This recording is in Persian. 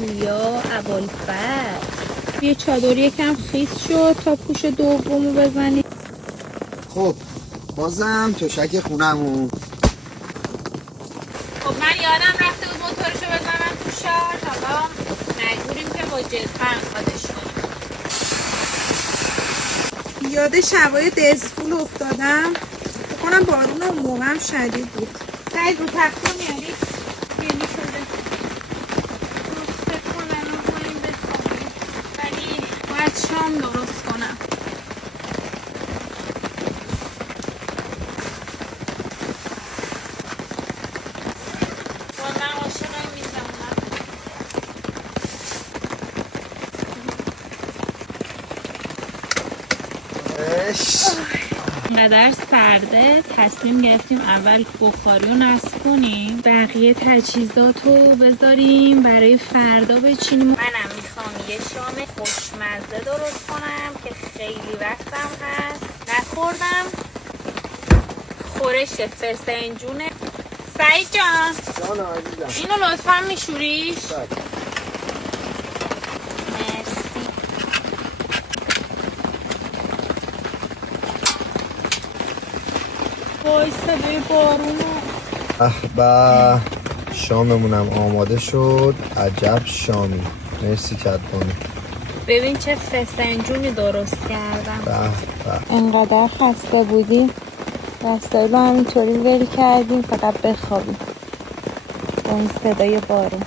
پویا ابوالفضل. یه چادر یکم خیس شد تا پوش دومو بزنی. خب بازم تشک خونمون. خب من یادم رفته بود موتورشو بزنم تو شارژ، حالا مجبوریم که با جلفن خودش کنیم. یاد شبای دزفول افتادم. بکنم بارون اون موقع هم شدید بود. سعید رو تخته میاری؟ یعنی شده فکر کنم رو کنیم بخوابیم، ولی باید شام درست کنم. من عاشق این میزمونم. اینقدر سرده تصمیم گرفتیم اول بخاری رو نصب کنیم، بقیه تجهیزات رو بذاریم برای فردا بچینیم. منم میخوام یه شام خوشمزه درست کنم که خیلی وقتم هست نخوردم. خورش فسنجونه. سعید جان اینو لطفا میشوریش؟ وای صدای بارونو. به شاممونم آماده شد. عجب شامی. مرسی کدبانو. ببین چه فسنجونی درست کردم. به انقدر خسته بودیم وسایل رو همینطوری ول کردیم فقط بخوابیم با این صدای بارون.